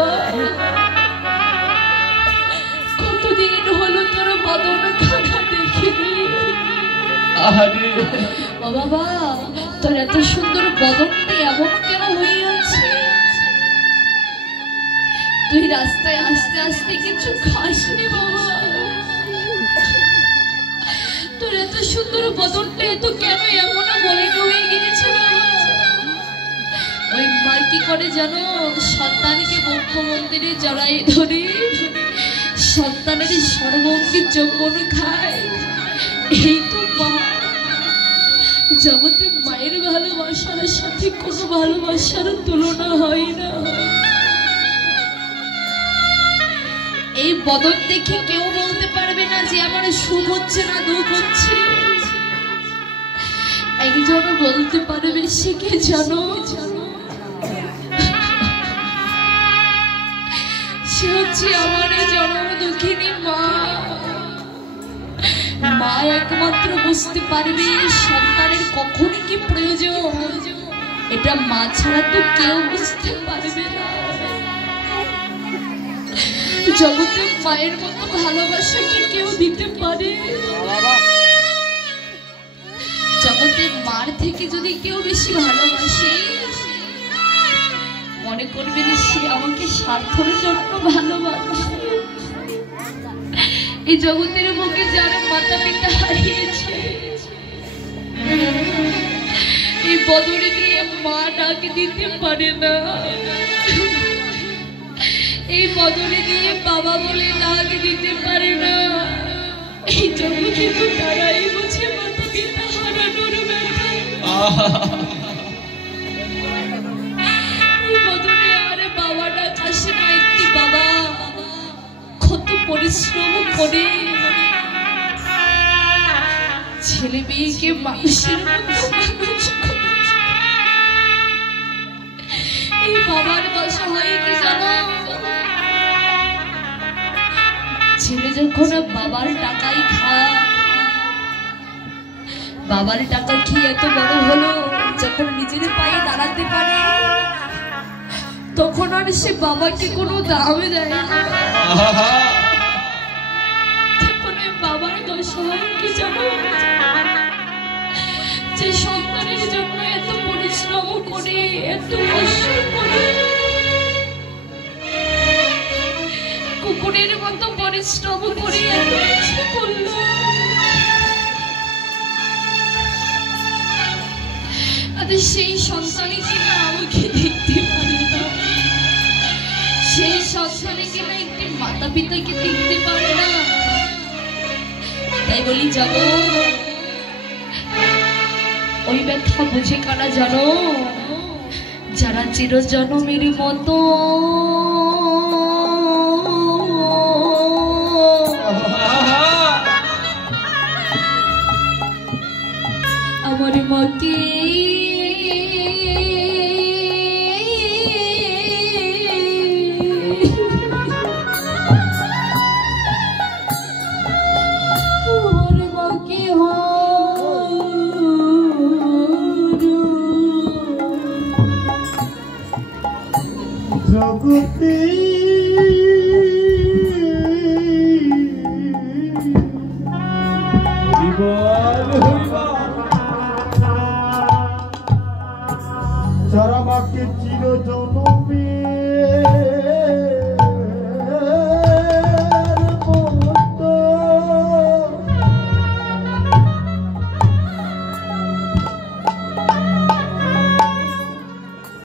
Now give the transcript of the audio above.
বাবা কতদিন হলো তোর বদন খানা দেখিনি। ও বাবা তোর এত সুন্দর বদনটা এমন কেন হয়ে আছে? তুই রাস্তায় আস্তে আস্তে কিছু খাসনি বাবা? তোর এত সুন্দর বদনটা এত কেন এমন মলিন হয়ে গিয়েছে বাবা? ওই মা কি করে জানো, সন্তানকে মুখ্য মন্দিরে জড়াই ধরে সন্তানের সর্বঙ্গী যৌবন খায়। এই তো মা, জগতে মায়ের ভালোবাসার সাথে কোনো ভালোবাসার তুলনা হয় না। এই বদন দেখে কেউ বলতে পারবে না যে আমার সুখ হচ্ছে না দুঃখ হচ্ছে। একজন বলতে পারবে, সে কে জানো? সে হচ্ছে আমার জনম দুঃখিনী মা। মা একমাত্র বুঝতে পারবে সন্তানের কখন কি প্রয়োজন, এটা মা ছাড়া তো কেউ বুঝতে পারবে না। জগতে মায়ের মতো ভালোবাসা কি কেউ দিতে পারে? জগতে মার থেকে যদি কেউ বেশি ভালোবাসে, মনে করবেন সে আমাকে স্বার্থের জন্য ভালোবাসে। এই জগতের বুকে যারা মাতা পিতা হারিয়েছে, এই বদরে দিয়ে মা ডাক দিতে পারে না, এই বদরে দিয়ে বাবা বলে ডাক দিতে পারে না। এই জগতে তো তারাই বুঝে মাতা পিতা হারানোর ব্যথা। এই বদরে আর বাবা ডাক আসে না। একটি বাবা কত পরিশ্রম করে ছেলে মেয়েকে মানুষের মতো মানুষ করে। এই বাবার দশা হয় কি জানো? ছেলে যখন বাবার টাকাই খায়, বাবার টাকা খেয়ে এত বড় হলো, যখন নিজের পায়ে দাঁড়াতে পারে তখন আর সে বাবাকে কোনো দাম দেয় না। বাবার দশা হয় কি জানো? যে সন্তানের জন্য এত পরিশ্রম করে, এত কষ্ট করে, কুকুরের মতো পরিশ্রম করে এত কিছু করলো, সেই সন্তানই কিনা আমাকে দেখতে পারে না, সেই সন্তানই কিনা একটি মাতা পিতাকে দেখতে পারে না। তাই বলি যাবো, ওই ব্যথা বুঝে কারা জানো? যারা চিরজনমের মতো আমার মাকে জগতে যারা মাকে চিরজনম